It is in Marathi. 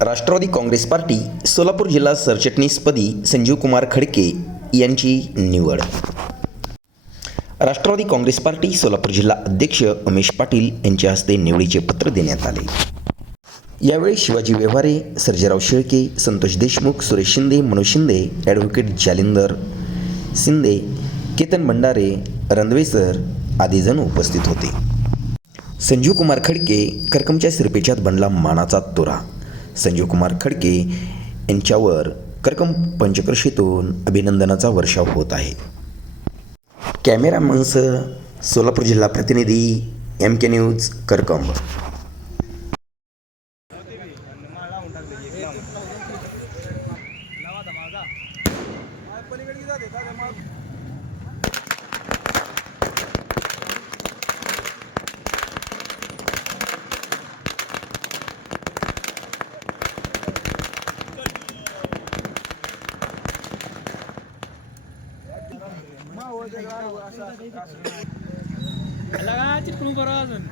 राष्ट्रवादी काँग्रेस पार्टी सोलापूर जिल्हा सरचिटणीसपदी संजीव कुमार खडके यांची निवड. राष्ट्रवादी काँग्रेस पार्टी सोलापूर जिल्हा अध्यक्ष उमेश पाटील यांच्या हस्ते निवडीचे पत्र देण्यात आले. यावेळी शिवाजी व्यवहारे, सर्जेराव शेळके, संतोष देशमुख, सुरेश शिंदे, मनोज शिंदे, ॲडव्होकेट जालिंदर शिंदे, केतन भंडारे, रणवेसर आदी जण उपस्थित होते. संजीव कुमार खडके करकमच्या सिरपेच्यात बनला मानाचा तुरा. संजीव कुमार खडके यांच्यावर करकम पंचक्रोशीतून अभिनंदनाचा वर्षाव होत आहे. कॅमेरामनसह सोलापूर जिल्हा प्रतिनिधी MK न्यूज करकम. लगा चिपळूण करा अजून.